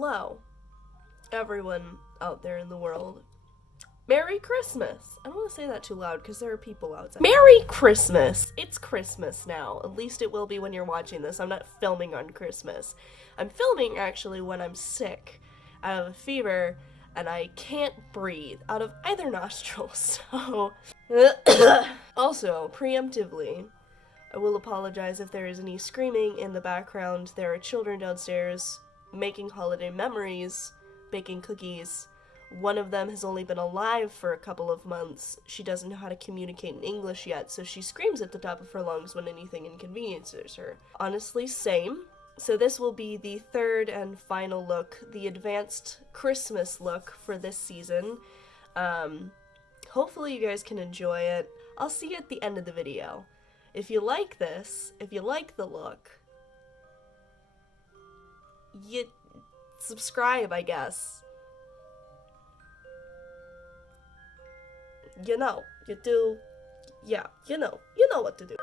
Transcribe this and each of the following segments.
hello, everyone out there in the world. Merry Christmas! I don't want to say that too loud because there are people outside. Merry Christmas! It's Christmas now. At least it will be when you're watching this. I'm not filming on Christmas. I'm filming actually when I'm sick. I have a fever and I can't breathe out of either nostril, so. Also, preemptively, I will apologize if there is any screaming in the background. There are children downstairs making holiday memories, baking cookies. One of them has only been alive for a couple of months. She doesn't know how to communicate in English yet, so she screams at the top of her lungs when anything inconveniences her. Honestly, same. So this will be the third and final look, the advanced Christmas look for this season. Hopefully you guys can enjoy it. I'll see you at the end of the video. If you like this, if you like the look, you subscribe, I guess. You know, you do. Yeah, you know what to do.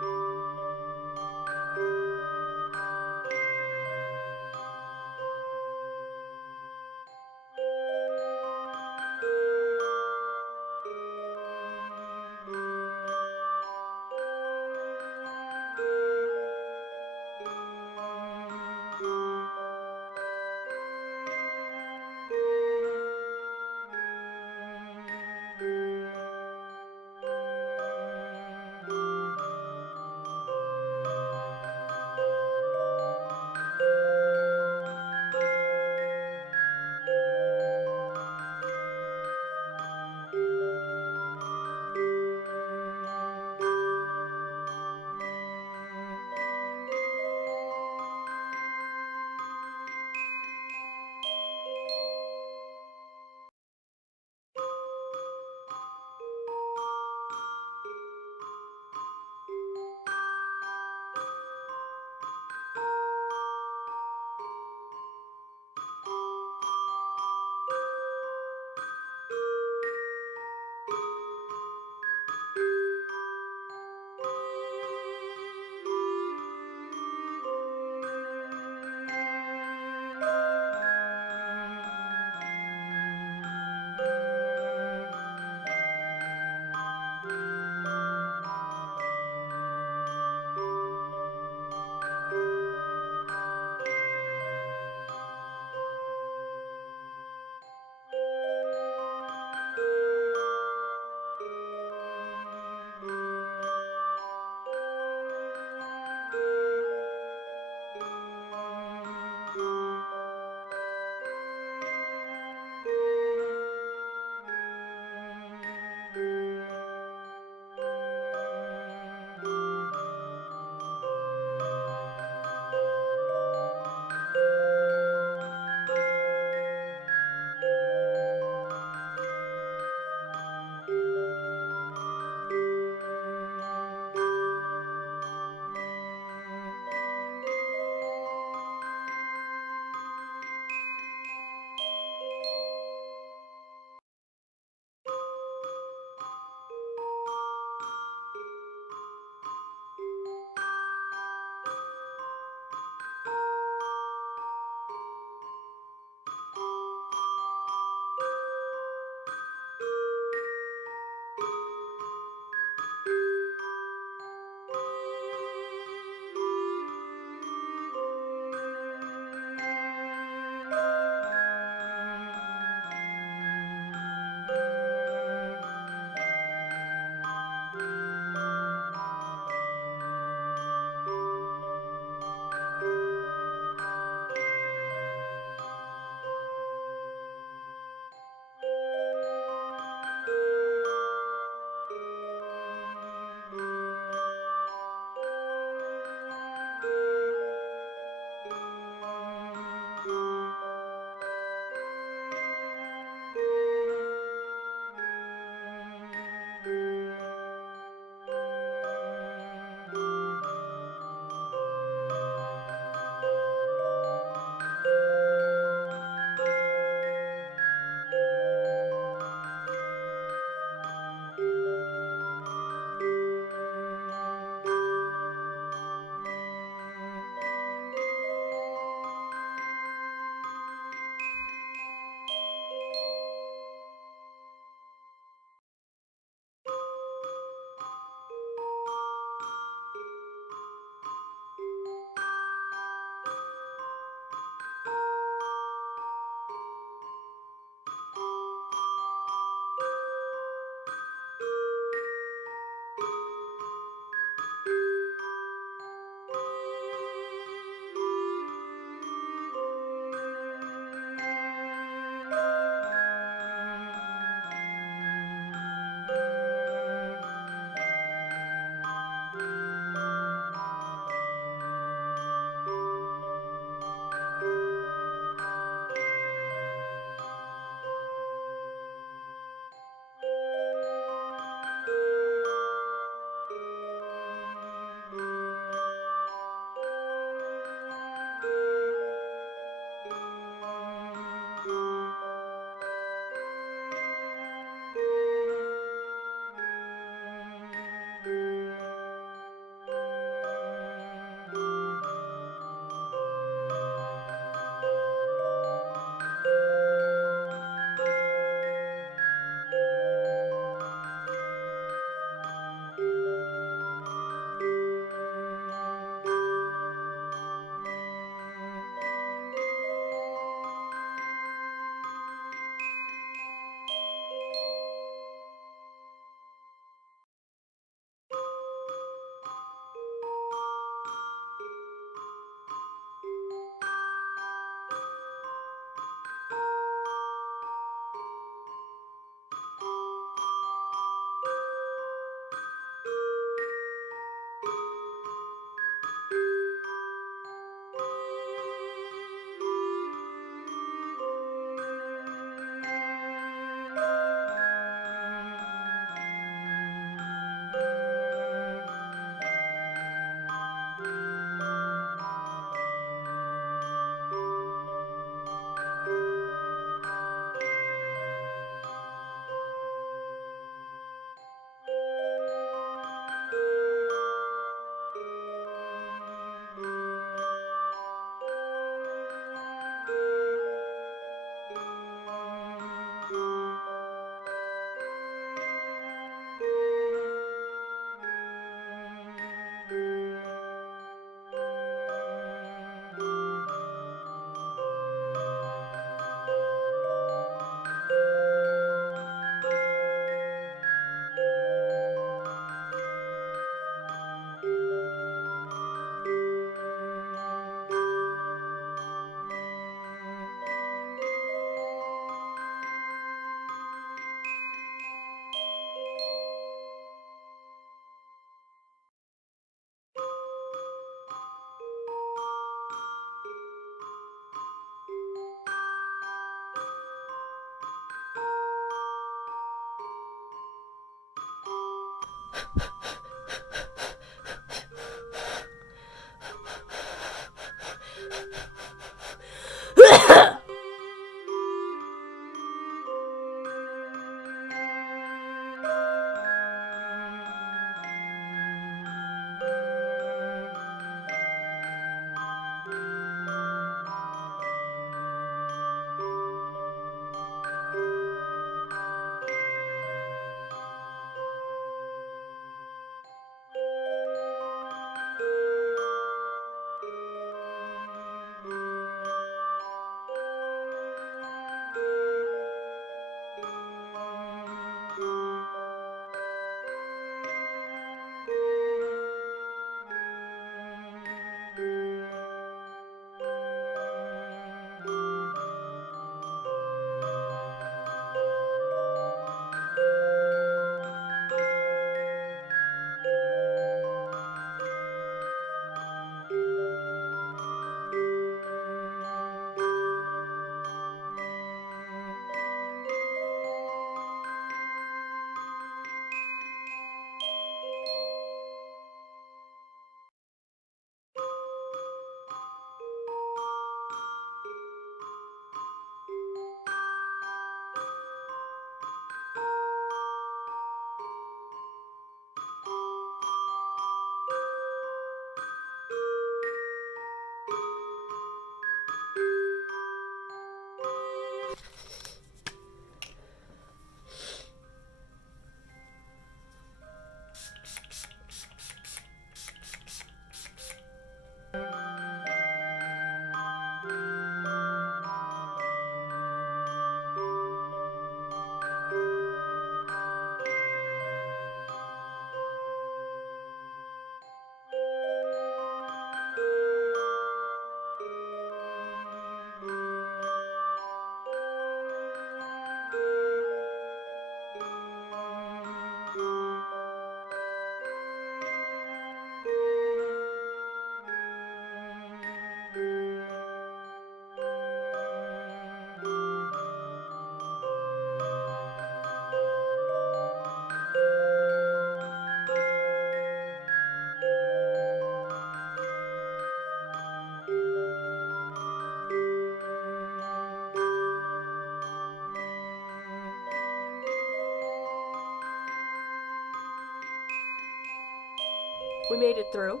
We made it through.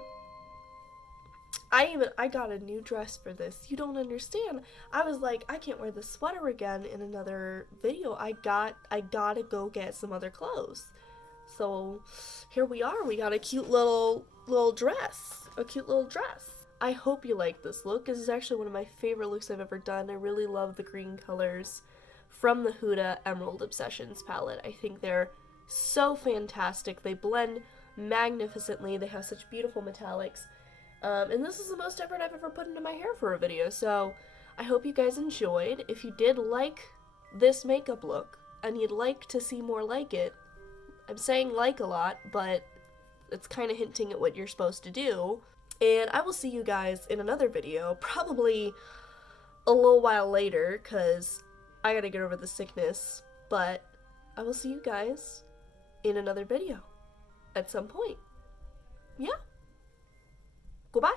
I got a new dress for this. You don't understand. I was like, I can't wear the sweater again in another video. I gotta go get some other clothes. So here we are. We got a cute little dress. A cute little dress. I hope you like this look. This is actually one of my favorite looks I've ever done. I really love the green colors from the Huda Emerald Obsessions palette. I think they're so fantastic. They blend magnificently. They have such beautiful metallics. And this is the most effort I've ever put into my hair for a video, so I hope you guys enjoyed. If you did like this makeup look, and you'd like to see more like it, I'm saying like a lot, but it's kind of hinting at what you're supposed to do. And I will see you guys in another video, probably a little while later, because I gotta get over the sickness, but I will see you guys in another video at some point. Yeah. Goodbye.